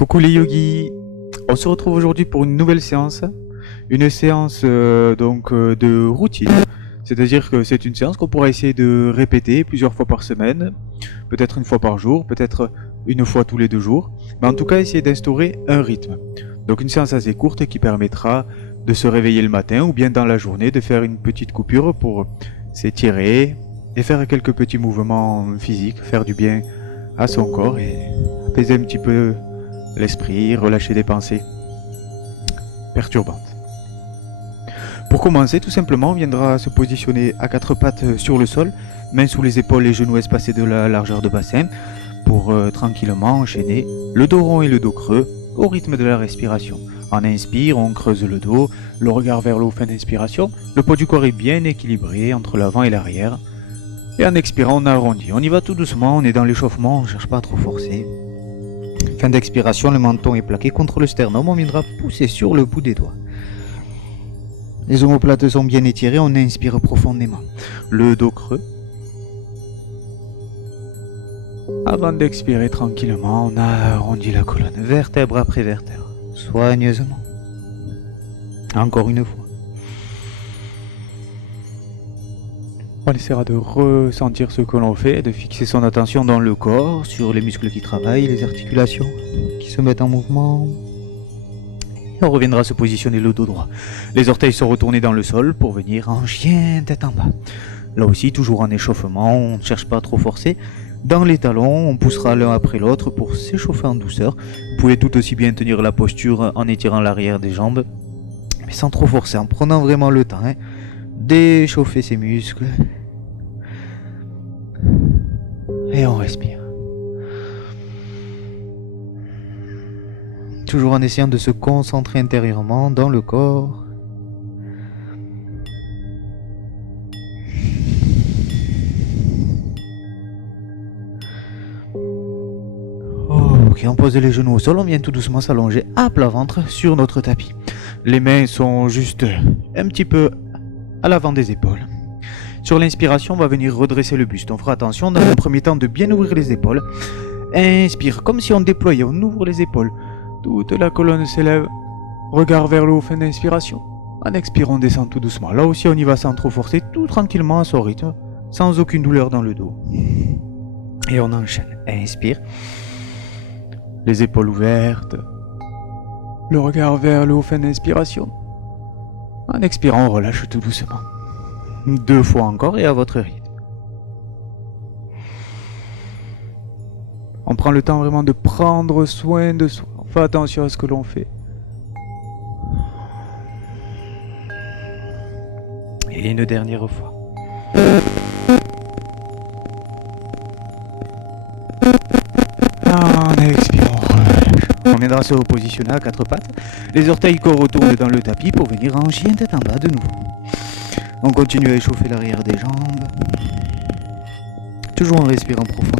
Coucou les yogis, on se retrouve aujourd'hui pour une nouvelle séance, de routine. C'est-à-dire que c'est une séance qu'on pourra essayer de répéter plusieurs fois par semaine, peut-être une fois par jour, peut-être une fois tous les 2 jours, mais en tout cas essayer d'instaurer un rythme. Donc une séance assez courte qui permettra de se réveiller le matin ou bien dans la journée de faire une petite coupure pour s'étirer et faire quelques petits mouvements physiques, faire du bien à son corps et apaiser un petit peu l'esprit, relâcher des pensées perturbantes. Pour commencer, tout simplement, on viendra se positionner à quatre pattes sur le sol, mains sous les épaules et genoux espacés de la largeur de bassin, pour tranquillement enchaîner le dos rond et le dos creux au rythme de la respiration. En inspire, on creuse le dos, le regard vers le haut, fin d'inspiration, le poids du corps est bien équilibré entre l'avant et l'arrière. Et en expirant, on arrondit. On y va tout doucement, on est dans l'échauffement, on ne cherche pas à trop forcer. Fin d'expiration, le menton est plaqué contre le sternum, on viendra pousser sur le bout des doigts. Les omoplates sont bien étirées, on inspire profondément. Le dos creux. Avant d'expirer tranquillement, on arrondit la colonne, vertèbre après vertèbre, soigneusement. Encore une fois. On essaiera de ressentir ce que l'on fait, de fixer son attention dans le corps, sur les muscles qui travaillent, les articulations qui se mettent en mouvement. Et on reviendra se positionner le dos droit. Les orteils sont retournés dans le sol pour venir en chien tête en bas. Là aussi, toujours en échauffement, on ne cherche pas à trop forcer. Dans les talons, on poussera l'un après l'autre pour s'échauffer en douceur. Vous pouvez tout aussi bien tenir la posture en étirant l'arrière des jambes, mais sans trop forcer, en prenant vraiment le temps d'échauffer ses muscles. Et on respire. Toujours en essayant de se concentrer intérieurement dans le corps. Ok, on pose les genoux au sol, on vient tout doucement s'allonger à plat ventre sur notre tapis. Les mains sont juste un petit peu à l'avant des épaules. Sur l'inspiration, on va venir redresser le buste. On fera attention dans un premier temps de bien ouvrir les épaules. Inspire, comme si on déployait, on ouvre les épaules. Toute la colonne s'élève. Regard vers le haut, fin d'inspiration. En expirant, on descend tout doucement. Là aussi, on y va sans trop forcer, tout tranquillement à son rythme, sans aucune douleur dans le dos. Et on enchaîne. Inspire. Les épaules ouvertes. Le regard vers le haut, fin d'inspiration. En expirant, on relâche tout doucement. 2 fois encore et à votre rythme. On prend le temps vraiment de prendre soin de soi. On fait attention à ce que l'on fait. Et une dernière fois. En expirant, on relâche. On viendra se repositionner à quatre pattes. Les orteils corps retournent dans le tapis pour venir en chien tête en bas de nouveau. On continue à échauffer l'arrière des jambes. Toujours en respirant profondément.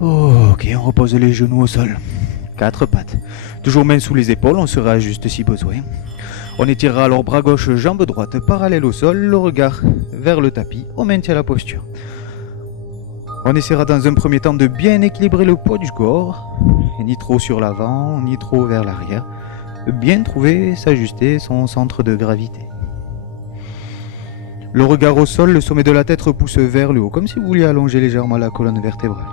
Ok, on repose les genoux au sol. Quatre pattes. Toujours main sous les épaules, on se réajuste si besoin. On étirera alors bras gauche, jambe droite, parallèle au sol, le regard vers le tapis. On maintient la posture. On essaiera dans un premier temps de bien équilibrer le poids du corps, ni trop sur l'avant, ni trop vers l'arrière. Bien trouver, s'ajuster son centre de gravité. Le regard au sol, le sommet de la tête repousse vers le haut, comme si vous vouliez allonger légèrement la colonne vertébrale.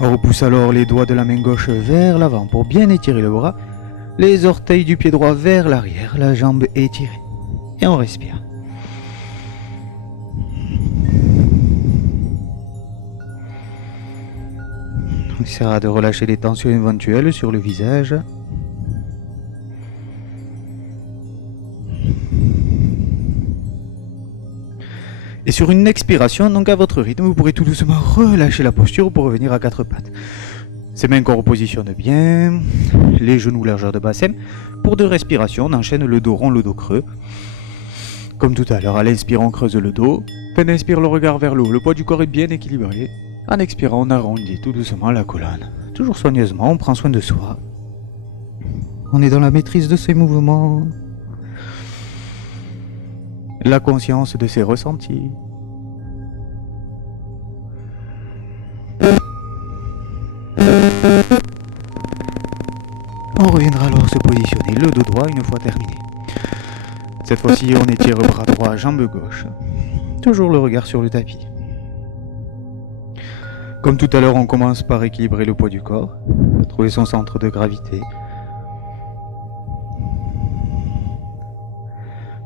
On repousse alors les doigts de la main gauche vers l'avant pour bien étirer le bras, les orteils du pied droit vers l'arrière, la jambe étirée. Et on respire. On essaiera de relâcher les tensions éventuelles sur le visage. Et sur une expiration, donc à votre rythme, vous pourrez tout doucement relâcher la posture pour revenir à quatre pattes. Ces mains qu'on repositionne bien, les genoux largeur de bassin. Pour 2 respirations, on enchaîne le dos rond, le dos creux. Comme tout à l'heure, à l'inspire, on creuse le dos. Peine inspire, le regard vers le haut, le poids du corps est bien équilibré. En expirant, on arrondit tout doucement la colonne. Toujours soigneusement, on prend soin de soi. On est dans la maîtrise de ses mouvements, la conscience de ses ressentis. On reviendra alors se positionner le dos droit une fois terminé. Cette fois-ci, on étire bras droit, jambe gauche. Toujours le regard sur le tapis. Comme tout à l'heure, on commence par équilibrer le poids du corps, trouver son centre de gravité.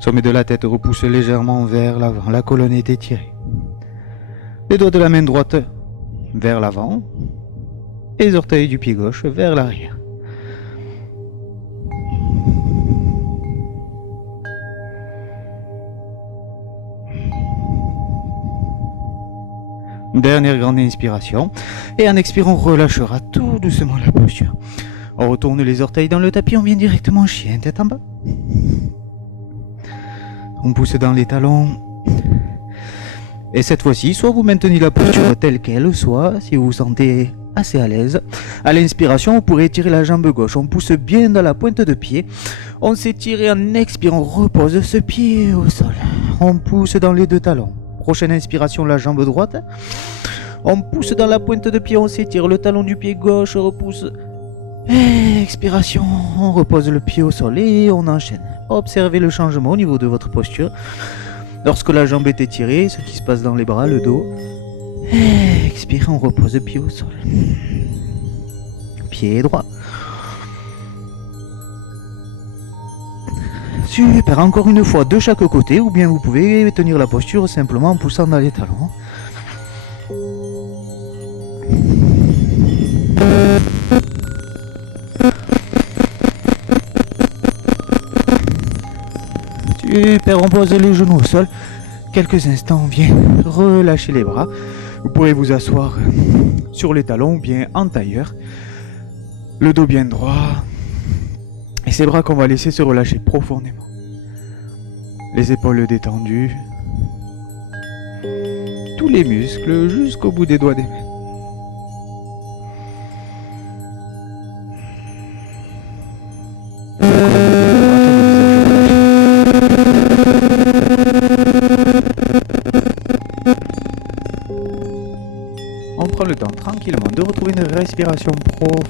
Sommet de la tête repousse légèrement vers l'avant, la colonne est étirée. Les doigts de la main droite vers l'avant et les orteils du pied gauche vers l'arrière. Dernière grande inspiration. Et en expirant, on relâchera tout doucement la posture. On retourne les orteils dans le tapis, on vient directement chien, tête en bas. On pousse dans les talons. Et cette fois-ci, soit vous maintenez la posture telle qu'elle, soit, si vous vous sentez assez à l'aise, à l'inspiration, vous pourrez étirer la jambe gauche. On pousse bien dans la pointe de pied. On s'étire et en expirant, on repose ce pied au sol. On pousse dans les deux talons. Prochaine inspiration, la jambe droite. On pousse dans la pointe de pied, on s'étire le talon du pied gauche, repousse. Expiration, on repose le pied au sol et on enchaîne. Observez le changement au niveau de votre posture. Lorsque la jambe est étirée, ce qui se passe dans les bras, le dos. Expire, on repose le pied au sol. Pied droit. Super, encore une fois de chaque côté, ou bien vous pouvez tenir la posture simplement en poussant dans les talons. Super, on pose les genoux au sol. Quelques instants, on vient relâcher les bras. Vous pourrez vous asseoir sur les talons ou bien en tailleur. Le dos bien droit. Et ces bras qu'on va laisser se relâcher profondément. Les épaules détendues. Tous les muscles jusqu'au bout des doigts des mains. On prend le temps tranquillement de retrouver une respiration profonde.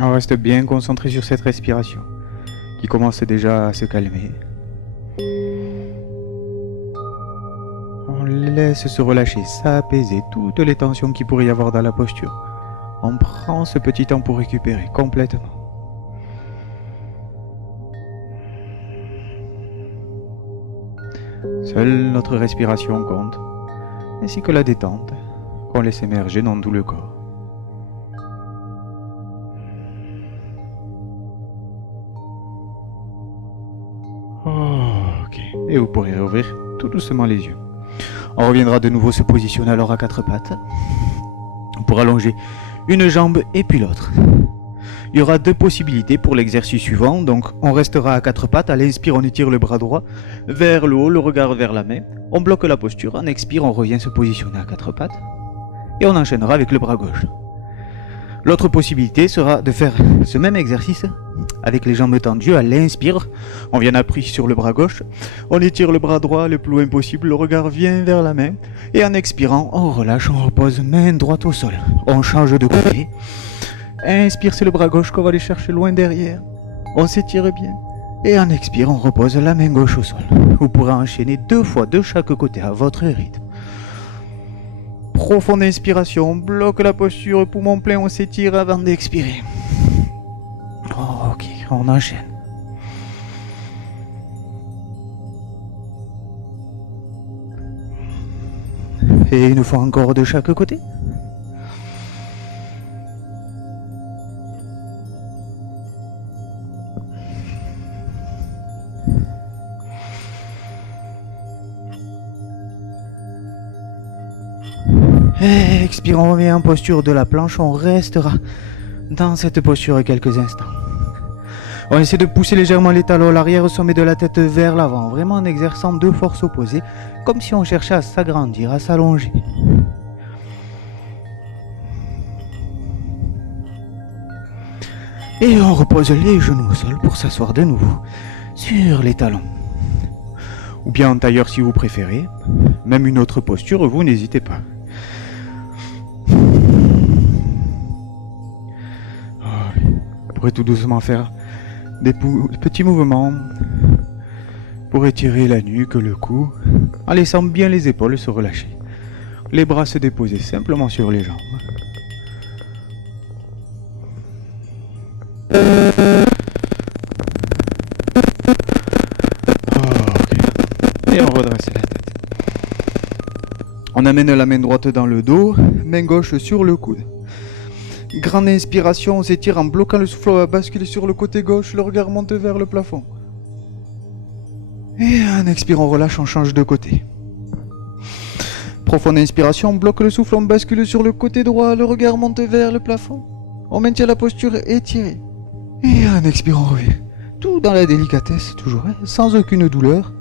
On reste bien concentré sur cette respiration qui commence déjà à se calmer. On laisse se relâcher, s'apaiser toutes les tensions qu'il pourrait y avoir dans la posture. On prend ce petit temps pour récupérer complètement. Seule notre respiration compte, ainsi que la détente qu'on laisse émerger dans tout le corps. Ok, et vous pourrez rouvrir tout doucement les yeux. On reviendra de nouveau se positionner alors à quatre pattes pour allonger une jambe et puis l'autre. Il y aura deux possibilités pour l'exercice suivant, donc on restera à quatre pattes. À l'inspire, on étire le bras droit vers le haut, le regard vers la main. On bloque la posture, en expire, on revient se positionner à quatre pattes et on enchaînera avec le bras gauche. L'autre possibilité sera de faire ce même exercice avec les jambes tendues. À l'inspire, on vient appuyer sur le bras gauche, on étire le bras droit le plus loin possible, le regard vient vers la main, et en expirant, on relâche, on repose main droite au sol. On change de côté. Inspire, c'est le bras gauche qu'on va aller chercher loin derrière. On s'étire bien. Et en expire, on repose la main gauche au sol. Vous pourrez enchaîner 2 fois de chaque côté à votre rythme. Profonde inspiration, on bloque la posture, poumon plein, on s'étire avant d'expirer. Ok, on enchaîne. Et une fois encore de chaque côté. Expirons, on revient en posture de la planche, on restera dans cette posture quelques instants. On essaie de pousser légèrement les talons à l'arrière, sommet de la tête vers l'avant, vraiment en exerçant deux forces opposées, comme si on cherchait à s'agrandir, à s'allonger. Et on repose les genoux au sol pour s'asseoir de nouveau sur les talons. Ou bien en tailleur si vous préférez. Même une autre posture, vous n'hésitez pas. Vous pourrez tout doucement faire des petits mouvements pour étirer la nuque, le cou, en laissant bien les épaules se relâcher. Les bras se déposer simplement sur les jambes. Et on redresse la tête. On amène la main droite dans le dos, main gauche sur le coude. Grande inspiration, on s'étire en bloquant le souffle, on va basculer sur le côté gauche, le regard monte vers le plafond. Et en expirant, on relâche, on change de côté. Profonde inspiration, on bloque le souffle, on bascule sur le côté droit, le regard monte vers le plafond. On maintient la posture étirée. Et en expirant, on revient. Tout dans la délicatesse, toujours, sans aucune douleur.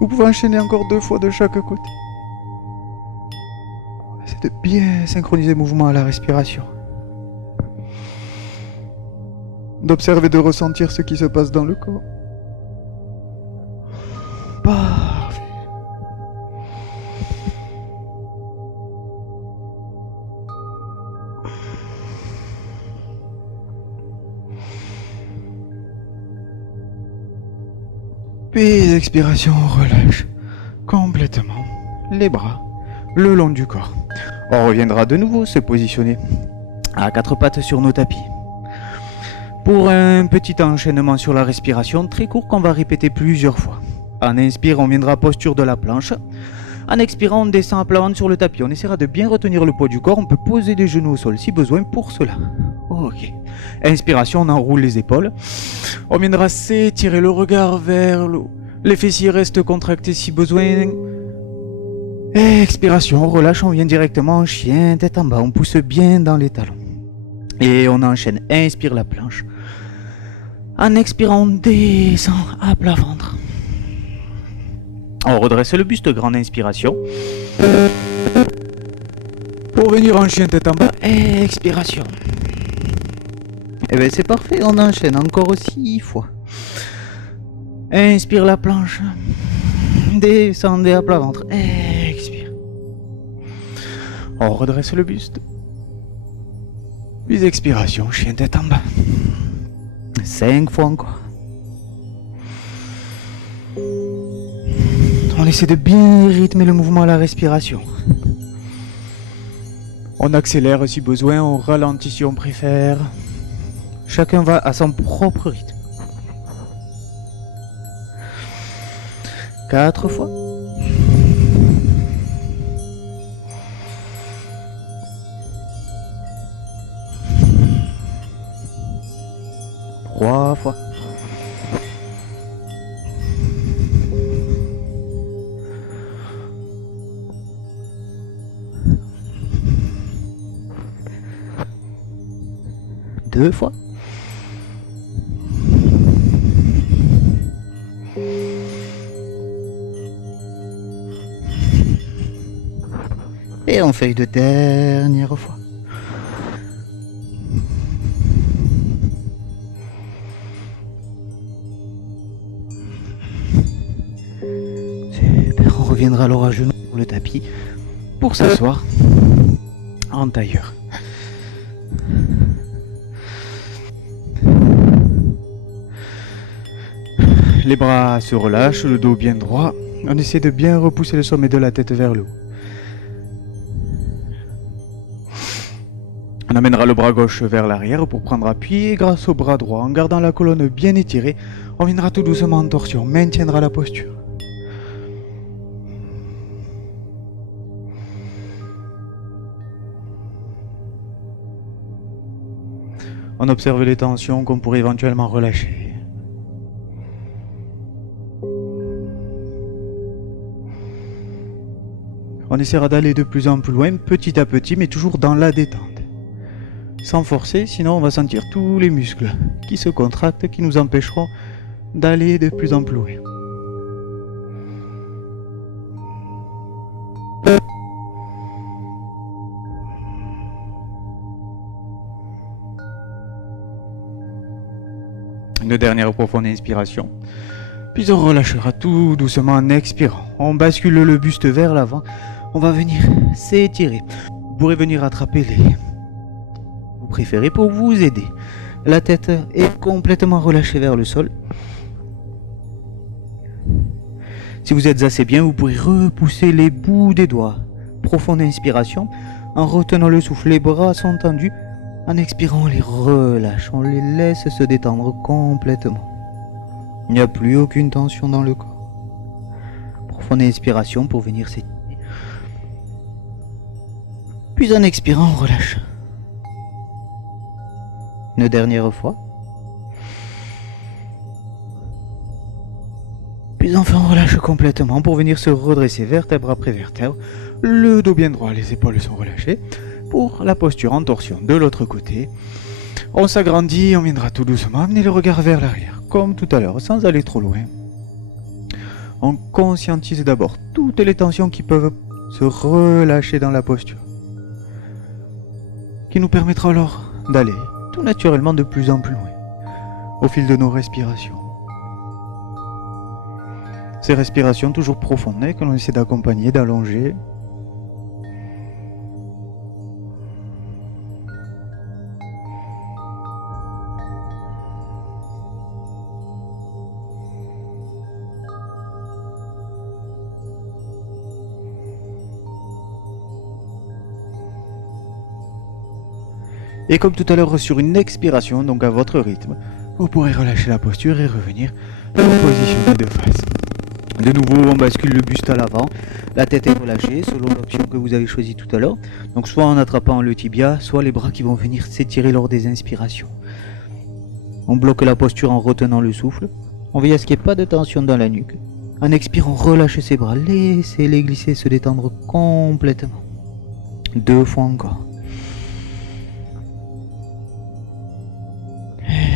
Vous pouvez enchaîner encore 2 fois de chaque côté. C'est de bien synchroniser le mouvement à la respiration. D'observer, de ressentir ce qui se passe dans le corps. Parfait. Puis l'expiration, on relâche complètement les bras le long du corps. On reviendra de nouveau se positionner à 4 pattes sur nos tapis. Pour un petit enchaînement sur la respiration très court qu'on va répéter plusieurs fois. En inspire, on viendra à posture de la planche. En expirant, on descend à plat ventre sur le tapis. On essaiera de bien retenir le poids du corps. On peut poser les genoux au sol si besoin pour cela. Ok. Inspiration, on enroule les épaules. On viendra s'étirer le regard vers le haut. Les fessiers restent contractés si besoin. Expiration, on relâche, on vient directement en chien, tête en bas. On pousse bien dans les talons. Et on enchaîne. Inspire la planche. En expirant, on descend à plat ventre. On redresse le buste, grande inspiration. Pour venir en chien, tête en bas. Expiration. Et bien c'est parfait, on enchaîne encore 6 fois. Inspire la planche. Descendez à plat ventre. Expire. On redresse le buste. Puis expiration, chien tête en bas. 5 fois encore. On essaie de bien rythmer le mouvement à la respiration. On accélère si besoin, on ralentit si on préfère. Chacun va à son propre rythme. 4 fois. 3 fois. 2 fois. Et on fait une dernière fois. Super, on reviendra alors à genoux sur le tapis pour s'asseoir en tailleur. Les bras se relâchent, le dos bien droit. On essaie de bien repousser le sommet de la tête vers le haut. On amènera le bras gauche vers l'arrière pour prendre appui et grâce au bras droit, en gardant la colonne bien étirée, on viendra tout doucement en torsion, maintiendra la posture. On observe les tensions qu'on pourrait éventuellement relâcher. On essaiera d'aller de plus en plus loin, petit à petit, mais toujours dans la détente. sans forcer, sinon on va sentir tous les muscles qui se contractent, qui nous empêcheront d'aller de plus en plus loin. Une dernière profonde inspiration. Puis on relâchera tout doucement en expirant. On bascule le buste vers l'avant. On va venir s'étirer. Vous pourrez venir attraper les... Vous préférez pour vous aider. La tête est complètement relâchée vers le sol. Si vous êtes assez bien, vous pourrez repousser les bouts des doigts. Profonde inspiration. En retenant le souffle, les bras sont tendus. En expirant, on les relâche. On les laisse se détendre complètement. Il n'y a plus aucune tension dans le corps. Profonde inspiration pour venir s'étirer. Puis en expirant, on relâche. Une dernière fois. Puis enfin, on relâche complètement pour venir se redresser vertèbre après vertèbre. Le dos bien droit, les épaules sont relâchées. Pour la posture en torsion de l'autre côté, on s'agrandit, on viendra tout doucement amener le regard vers l'arrière, comme tout à l'heure, sans aller trop loin. On conscientise d'abord toutes les tensions qui peuvent se relâcher dans la posture, qui nous permettra alors d'aller tout naturellement de plus en plus loin, au fil de nos respirations. Ces respirations toujours profondes que l'on essaie d'accompagner, d'allonger. Et comme tout à l'heure sur une expiration, donc à votre rythme, vous pourrez relâcher la posture et revenir à vous positionner de face. De nouveau, on bascule le buste à l'avant, la tête est relâchée selon l'option que vous avez choisie tout à l'heure. Donc soit en attrapant le tibia, soit les bras qui vont venir s'étirer lors des inspirations. On bloque la posture en retenant le souffle. On veille à ce qu'il n'y ait pas de tension dans la nuque. En expirant, relâchez ses bras, laissez-les glisser, se détendre complètement. 2 fois encore.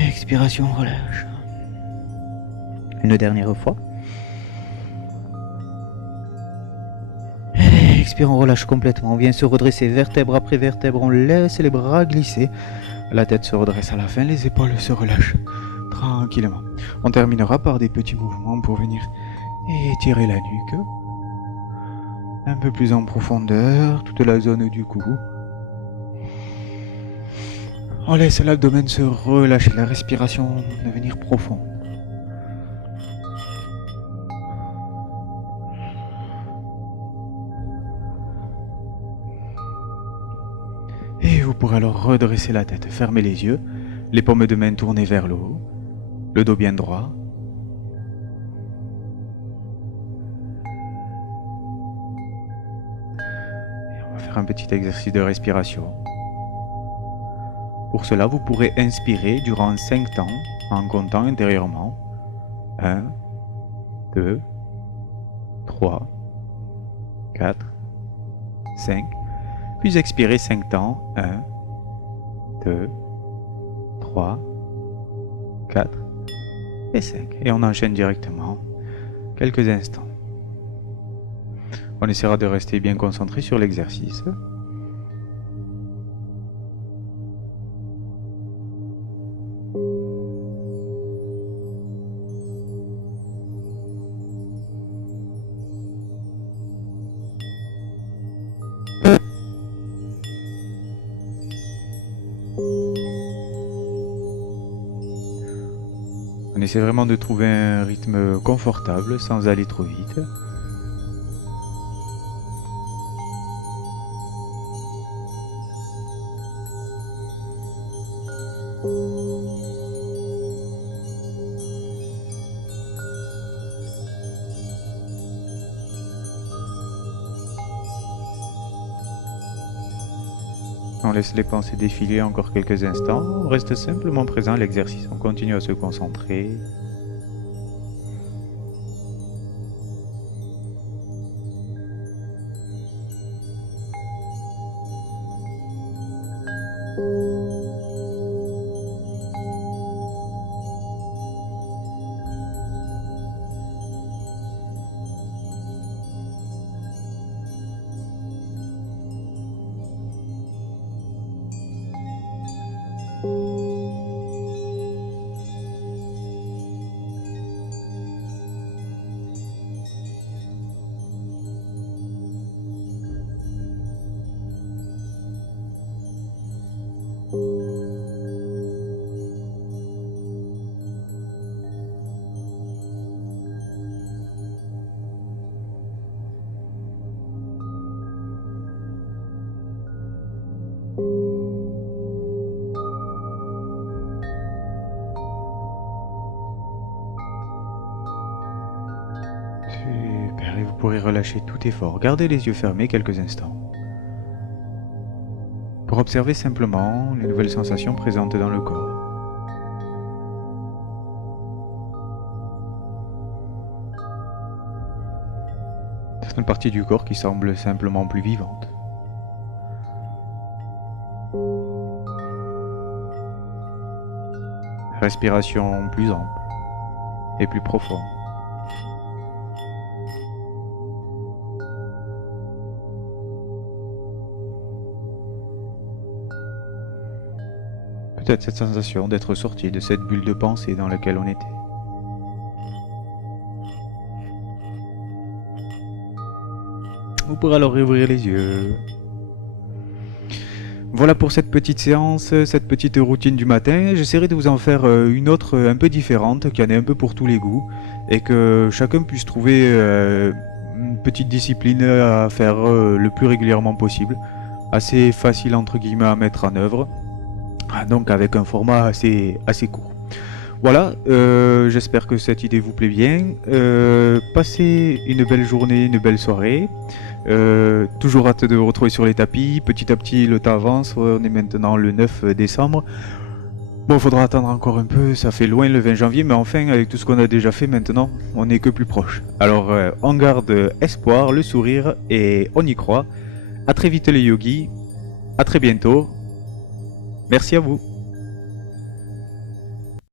Expiration, relâche. Une dernière fois. Expire, on relâche complètement. On vient se redresser vertèbre après vertèbre. On laisse les bras glisser. La tête se redresse à la fin. Les épaules se relâchent tranquillement. On terminera par des petits mouvements pour venir étirer la nuque. Un peu plus en profondeur. Toute la zone du cou. On laisse l'abdomen se relâcher. La respiration devenir profonde. Et vous pourrez alors redresser la tête, fermer les yeux, les paumes de main tournées vers le haut, le dos bien droit. Et on va faire un petit exercice de respiration. Pour cela, vous pourrez inspirer durant 5 temps en comptant intérieurement. 1, 2, 3, 4, 5. Puis expirer 5 temps. 1, 2, 3, 4 et 5. Et on enchaîne directement quelques instants. On essaiera de rester bien concentré sur l'exercice. On essaie vraiment de trouver un rythme confortable sans aller trop vite. On laisse les pensées défiler encore quelques instants. On reste simplement présent à l'exercice. On continue à se concentrer. et vous pourrez relâcher tout effort. Gardez les yeux fermés quelques instants pour observer simplement les nouvelles sensations présentes dans le corps. Certaines parties du corps qui semblent simplement plus vivantes. Respiration plus ample et plus profonde. Peut-être cette sensation d'être sorti de cette bulle de pensée dans laquelle on était. Vous pourrez alors ouvrir les yeux. Voilà pour cette petite séance, cette petite routine du matin. J'essaierai de vous en faire une autre un peu différente, qui en est un peu pour tous les goûts, et que chacun puisse trouver une petite discipline à faire le plus régulièrement possible. Assez facile entre guillemets à mettre en œuvre, donc avec un format assez court. Voilà, j'espère que cette idée vous plaît bien. Passez une belle journée, une belle soirée. Toujours hâte de vous retrouver sur les tapis. Petit à petit, le temps avance. On est maintenant le 9 décembre. Bon, il faudra attendre encore un peu. Ça fait loin le 20 janvier, mais enfin, avec tout ce qu'on a déjà fait maintenant, on n'est que plus proche. Alors, on garde espoir, le sourire, et on y croit. À très vite les yogis. À très bientôt. Merci à vous.